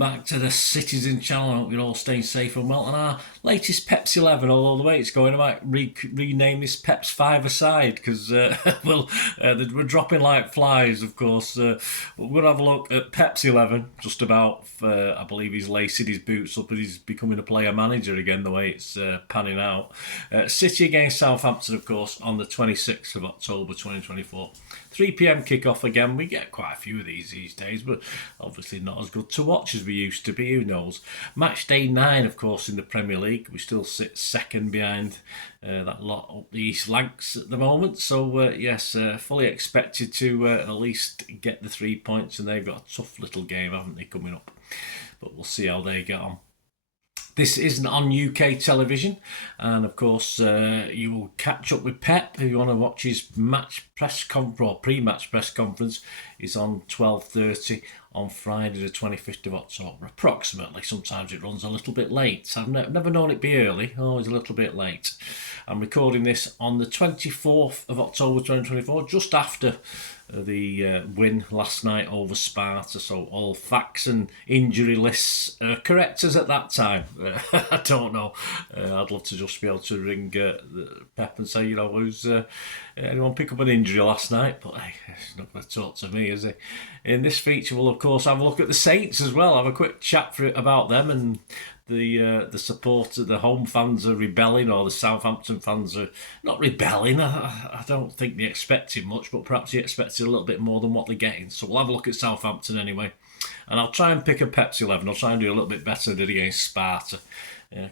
back to the Citizen channel. I hope you're all staying safe and well. And our latest Peps 11, although the way it's going, I might rename this Peps 5-a-side because we're dropping like flies, of course. We're going to have a look at Peps 11, just about, I believe he's lacing his boots up and he's becoming a player manager again, the way it's panning out. City against Southampton, of course, on the 26th of October 2024. 3 p.m. kickoff again. We get quite a few of these days, but obviously not as good to watch as we used to be. Who knows? Match day 9, of course, in the Premier League. We still sit second behind that lot up the East Lancs at the moment. So, yes, fully expected to at least get the 3 points, and they've got a tough little game, haven't they, coming up? But we'll see how they get on. This isn't on UK television, and of course you will catch up with Pep if you want to watch his match press conference or pre-match press conference. Is on 12:30 on Friday the 25th of October, approximately. Sometimes it runs a little bit late. I've never known it be early, always a little bit late. I'm recording this on the 24th of October 2024, just after the win last night over Sparta, so all facts and injury lists correct as at that time. I don't know. I'd love to just be able to ring Pep and say, who's anyone pick up an injury last night? But hey, he's not going to talk to me, is he? In this feature, we'll of course have a look at the Saints as well. Have a quick chat about them, and the supporters, the home fans are rebelling, or the Southampton fans are not rebelling. I don't think they expected much, but perhaps they expected a little bit more than what they're getting. So we'll have a look at Southampton anyway. And I'll try and pick a Peps 11. I'll try and do a little bit better than against Sparta.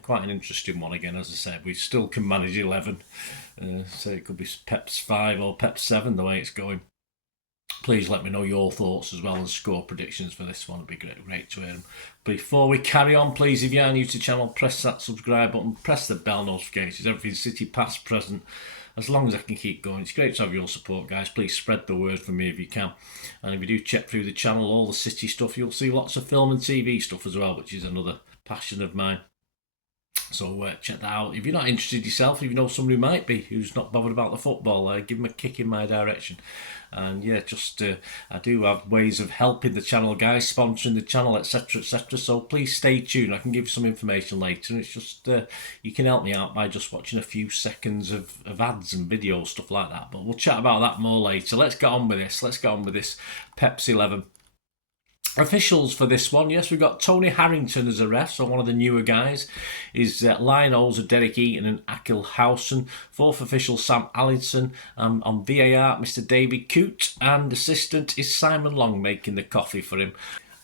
Quite an interesting one again, as I said. We still can manage 11. So it could be Peps 5 or Peps 7, the way it's going. Please let me know your thoughts as well and score predictions for this one. It'd be great to hear them. Before we carry on, please, if you are new to the channel, press that subscribe button, press the bell notifications, everything City past, present, as long as I can keep going. It's great to have your support, guys. Please spread the word for me if you can. And if you do check through the channel, all the City stuff, you'll see lots of film and TV stuff as well, which is another passion of mine. So check that out. If you're not interested yourself, if you know somebody who might be, who's not bothered about the football, give them a kick in my direction. And yeah, just I do have ways of helping the channel, guys, sponsoring the channel, etc, etc. So please stay tuned. I can give you some information later. And it's just you can help me out by just watching a few seconds of ads and videos, stuff like that. But we'll chat about that more later. Let's get on with this. Let's get on with this Peps 11. Officials for this one, yes, we've got Tony Harrington as a ref, so one of the newer guys is Lionels of Derek Eaton and Colin Hulston. Fourth official, Sam Allinson. On VAR, Mr. David Coote, and assistant is Simon Long, making the coffee for him.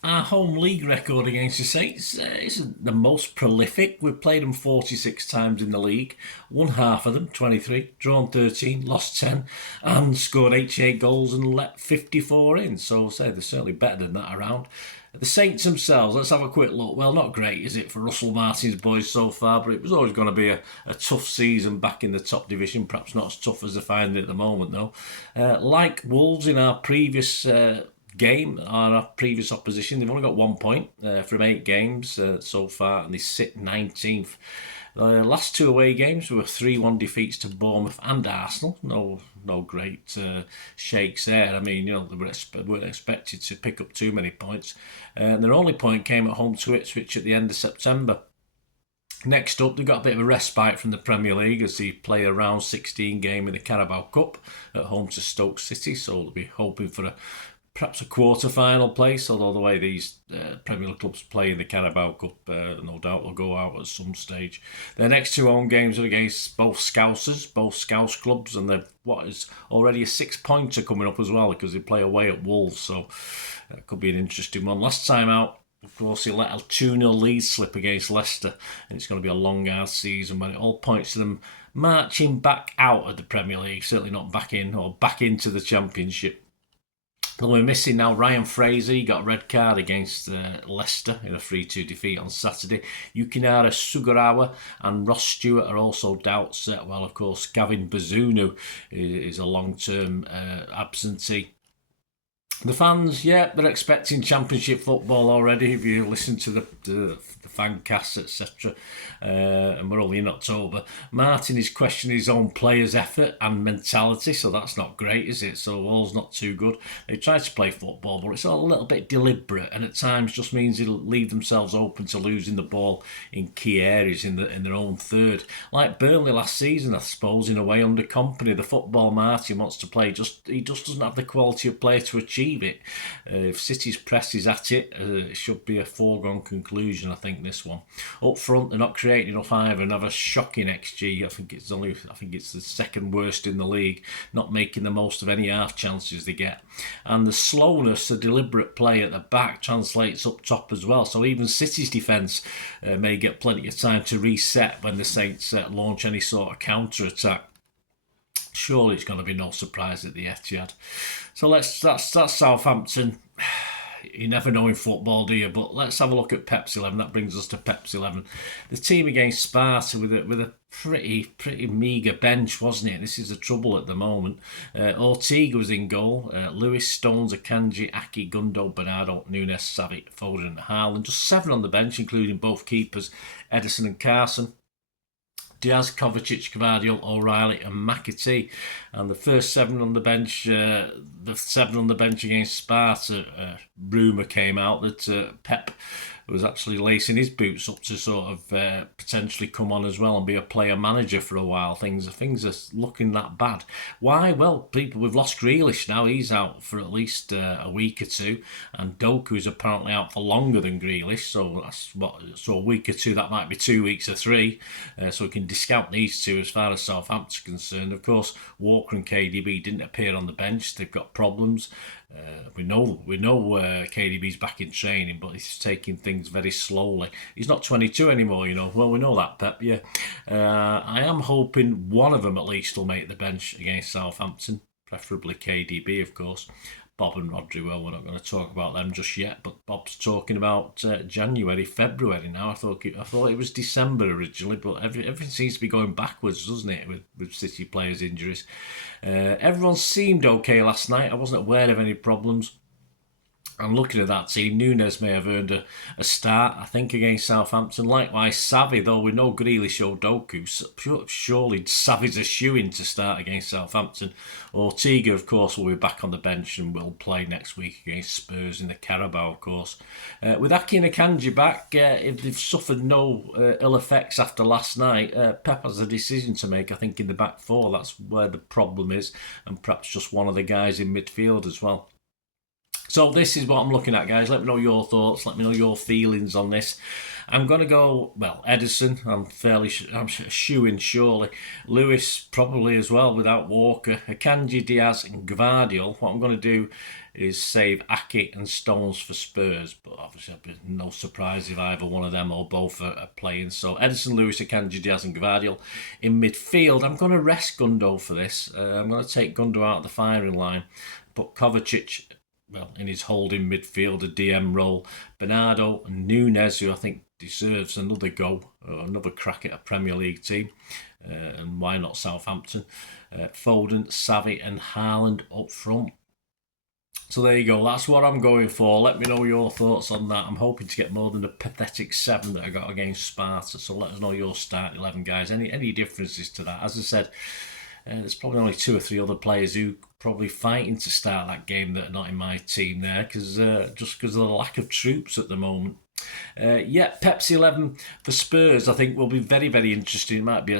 Our home league record against the Saints isn't the most prolific. We've played them 46 times in the league, won half of them, 23, drawn 13, lost 10, and scored 88 goals and let 54 in. So they're certainly better than that around. The Saints themselves, let's have a quick look. Well, not great, is it, for Russell Martin's boys so far, but it was always going to be a tough season back in the top division, perhaps not as tough as they're finding it at the moment, though. Like Wolves in our previous game, our previous opposition, they've only got 1 point from 8 games so far, and they sit 19th. The last 2 away games were 3-1 defeats to Bournemouth and Arsenal. No great shakes there. I mean, they weren't expected to pick up too many points. And their only point came at home to Ipswich at the end of September. Next up, they've got a bit of a respite from the Premier League as they play a round 16 game in the Carabao Cup at home to Stoke City. So they'll be hoping for perhaps a quarter-final place, although the way these Premier League clubs play in the Carabao Cup, no doubt will go out at some stage. Their next 2 home games are against both Scousers, both Scouse clubs, and they've what is already a 6-pointer coming up as well because they play away at Wolves, so that could be an interesting one. Last time out, of course, he let a 2-0 lead slip against Leicester, and it's going to be a long, hard season, but it all points to them marching back out of the Premier League, certainly not back in or back into the Championship. We're missing now Ryan Fraser. He got a red card against Leicester in a 3-2 defeat on Saturday. Yukinara Sugarawa and Ross Stewart are also doubts. Well, of course, Gavin Bazunu is a long-term absentee. The fans, yeah, they're expecting Championship football already. If you listen to the fan casts, etc., and we're only in October. Martin is questioning his own players' effort and mentality, so that's not great, is it? So all's not too good. They try to play football, but it's all a little bit deliberate, and at times just means they'll leave themselves open to losing the ball in key areas in their own third. Like Burnley last season, I suppose, in a way under Company, the football Martin wants to play, he just doesn't have the quality of player to achieve it. If City's press is at it, it should be a foregone conclusion, I think, this one. Up front, they're not creating enough either and have a shocking XG. I think it's the second worst in the league, not making the most of any half chances they get. And the slowness, the deliberate play at the back translates up top as well. So even City's defence may get plenty of time to reset when the Saints launch any sort of counter-attack. Surely it's going to be no surprise at the Etihad. So that's Southampton. You never know in football, do you? But let's have a look at Pep's 11. That brings us to Pep's 11. The team against Sparta with a pretty meagre bench, wasn't it? This is the trouble at the moment. Ortega was in goal. Lewis, Stones, Akanji, Aki, Gundo, Bernardo, Nunes, Savic, Foden and Haaland. Just 7 on the bench, including both keepers, Edison and Carson. Diaz, Kovacic, Gvardiol, O'Reilly and McAtee. And the first 7 on the bench, against Sparta, rumour came out that Pep was actually lacing his boots up to sort of potentially come on as well and be a player manager for a while. Things are looking that bad. Why? Well, we've lost Grealish now. He's out for at least a week or two, and Doku is apparently out for longer than Grealish. So a week or two, that might be 2 weeks or 3. So we can discount these two as far as Southampton are concerned. Of course, Walker and KDB didn't appear on the bench. They've got problems. We know KDB's back in training, but he's taking things very slowly. He's not 22 anymore, you know. Well, we know that, Pep, yeah. I am hoping one of them at least will make the bench against Southampton, preferably KDB, of course. Bob and Rodri, well, we're not going to talk about them just yet, but Bob's talking about January, February now. I thought it was December originally, but everything seems to be going backwards, doesn't it, with City players' injuries. Everyone seemed okay last night. I wasn't aware of any problems. I'm looking at that team. Nunes may have earned a start, I think, against Southampton. Likewise, Savvy, though with no Grealish or Doku, surely Savvy's a shoo-in to start against Southampton. Ortega, of course, will be back on the bench and will play next week against Spurs in the Carabao, of course. With Aki and Akanji back, if they've suffered no ill effects after last night, Pep has a decision to make, I think, in the back 4. That's where the problem is, and perhaps just one of the guys in midfield as well. So this is what I'm looking at, guys. Let me know your thoughts. Let me know your feelings on this. I'm going to go, Edison. I'm shooing surely. Lewis probably as well without Walker. Akanji, Diaz and Gvardiol. What I'm going to do is save Aki and Stones for Spurs. But obviously no surprise if either one of them or both are playing. So Edison, Lewis, Akanji, Diaz and Gvardiol. In midfield, I'm going to rest Gundo for this. I'm going to take Gundo out of the firing line. Put Kovacic in his holding midfield, a DM role. Bernardo and Nunes, who I think deserves another go, another crack at a Premier League team. And why not Southampton? Foden, Savic and Haaland up front. So there you go. That's what I'm going for. Let me know your thoughts on that. I'm hoping to get more than a pathetic 7 that I got against Sparta. So let us know your start 11, guys. Any differences to that? As I said, there's probably only 2 or 3 other players who probably fighting to start that game that are not in my team there, because just because of the lack of troops at the moment. Pep's 11 for Spurs, I think, will be very, very interesting. It might be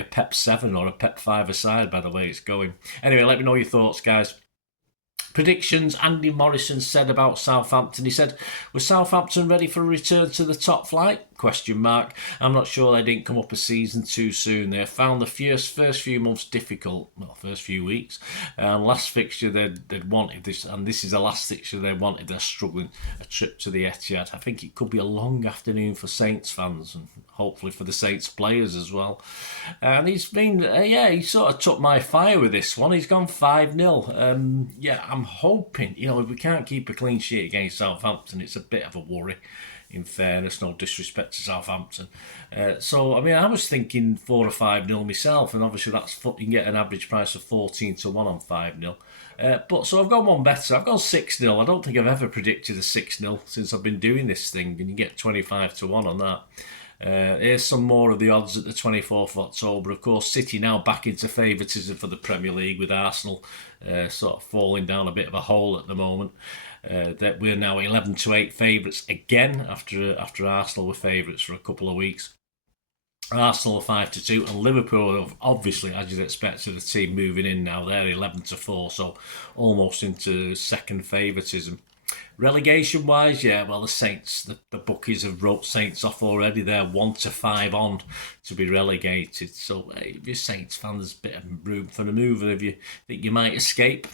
a Pep 7 or a Pep 5 aside by the way it's going. Anyway, let me know your thoughts, guys. Predictions. Andy Morrison said about Southampton. He said, "Was Southampton ready for a return to the top flight? ? I'm not sure they didn't come up a season too soon. They found the first few months difficult. First few weeks. Last fixture they'd wanted this, and this is the last fixture they wanted. They're struggling. A trip to the Etihad. I think it could be a long afternoon for Saints fans and hopefully for the Saints players as well." And he's been, he sort of took my fire with this one. He's gone 5-0. I'm hoping, if we can't keep a clean sheet against Southampton, it's a bit of a worry. in fairness, no disrespect to Southampton. So, I mean, I was thinking 4 or 5-0 myself, and obviously you can get an average price of 14 to 1 on 5-0. But so I've gone one better. I've gone 6-0. I don't think I've ever predicted a 6-0 since I've been doing this thing, and you get 25 to 1 on that. Here's some more of the odds at the 24th of October. Of course, City now back into favouritism for the Premier League, with Arsenal sort of falling down a bit of a hole at the moment. That we're now 11 to 8 favourites again after Arsenal were favourites for a couple of weeks. Arsenal are 5 to 2, and Liverpool, obviously, as you'd expect, are the team moving in now. They're 11 to 4, so almost into second favouritism. Relegation wise, yeah, well, the Saints, the bookies have wrote Saints off already. They're 1 to 5 on to be relegated. So if you're Saints fan, there's a bit of room for the move if you think you might escape.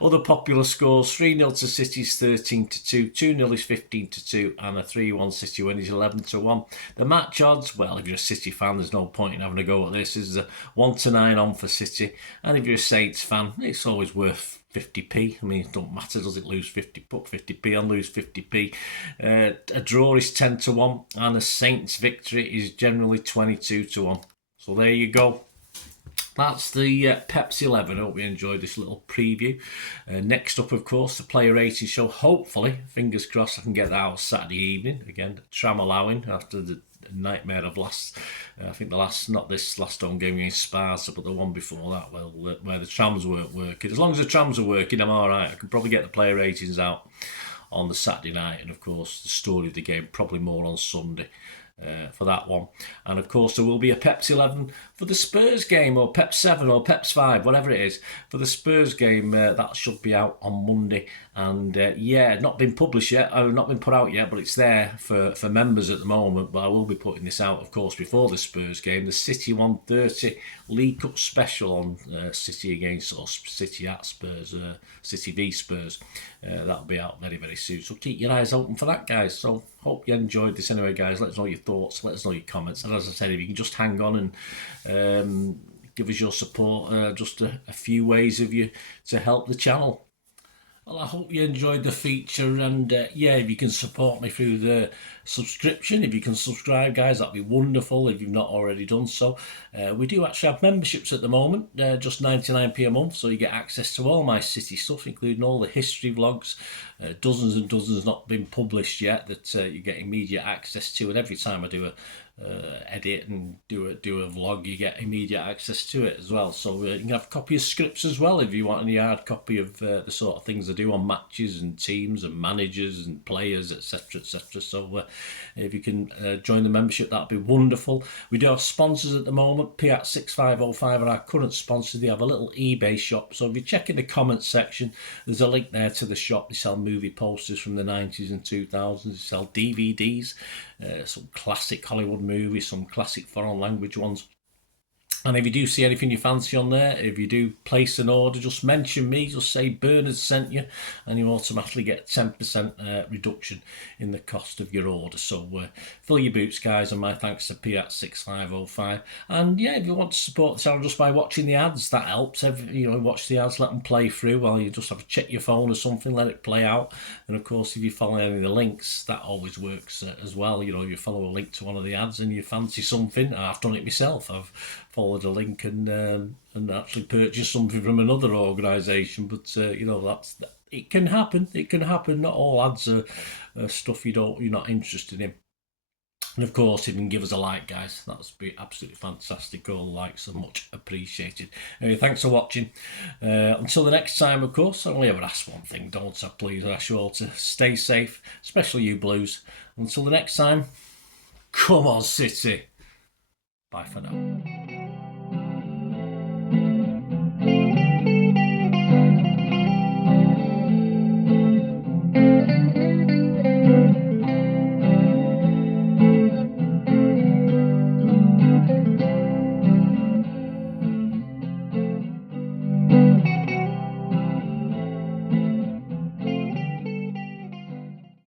Other popular scores: 3-0 to City's 13 to 2, 2-0 is 15 to 2, and a 3-1 City win is 11 to 1. The match odds, well, if you're a City fan, there's no point in having a go at this. Is a 1 to 9 on for City, and if you're a Saints fan, it's always worth 50p. I mean, it don't matter, does it? Lose 50, put 50p on, lose 50p. A draw is 10 to 1, and a Saints victory is generally 22 to 1. So there you go. That's the Pepsi 11. I hope you enjoyed this little preview. Next up, of course, the player rating show. Hopefully, fingers crossed, I can get that out Saturday evening. Again, tram allowing after the nightmare of not this last home game against Sparta, but the one before that, well, where the trams weren't working. As long as the trams are working, I'm all right. I can probably get the player ratings out on the Saturday night, and of course, the story of the game probably more on Sunday. For that one. And of course there will be a Pepsi 11 for the Spurs game, or Pep 7 or Pepsi 5, whatever it is, for the Spurs game. That should be out on Monday, and not been published yet, not been put out yet, but it's there for members at the moment. But I will be putting this out, of course, before the Spurs game, the City 1:30 League Cup special on City against, or City at Spurs, City v Spurs. That'll be out very, very soon, so keep your eyes open for that, guys. So hope you enjoyed this anyway, guys. Let us know your thoughts, let us know your comments, and as I said, if you can just hang on and give us your support, just a few ways of you to help the channel. Well, I hope you enjoyed the feature, and if you can support me through the subscription, if you can subscribe, guys, that'd be wonderful if you've not already done so. We do actually have memberships at the moment, just 99p a month, so you get access to all my City stuff, including all the history vlogs, dozens and dozens not been published yet that you get immediate access to, and every time I do a edit and do a vlog, you get immediate access to it as well. So you can have a copy of scripts as well if you want any hard copy of the sort of things I do on matches and teams and managers and players, etc, etc. So if you can join the membership, that'd be wonderful. We do have sponsors at the moment. Kippax 6505 are our current sponsor. They have a little eBay shop, so if you check in the comments section, there's a link there to the shop. They sell movie posters from the 90s and 2000s. They sell DVDs, some classic Hollywood movies, some classic foreign language ones. And if you do see anything you fancy on there, if you do place an order, just mention me, just say Bernard sent you, and you automatically get 10% reduction in the cost of your order. So fill your boots, guys, and my thanks to Kippax 6505. And if you want to support the channel just by watching the ads, that helps. Watch the ads, let them play through while you just have to check your phone or something, let it play out. And of course, if you follow any of the links, that always works as well. If you follow a link to one of the ads and you fancy something, I've done it myself. I've followed a link and actually purchased something from another organisation, but it can happen. It can happen. Not all ads are stuff you're not interested in. And of course, if you can give us a like, guys, that would be absolutely fantastic. All likes are much appreciated. Anyway, thanks for watching. Until the next time, of course, I only ever ask one thing, don't I? Please, I ask you all to stay safe, especially you Blues. Until the next time, come on, City. Bye for now.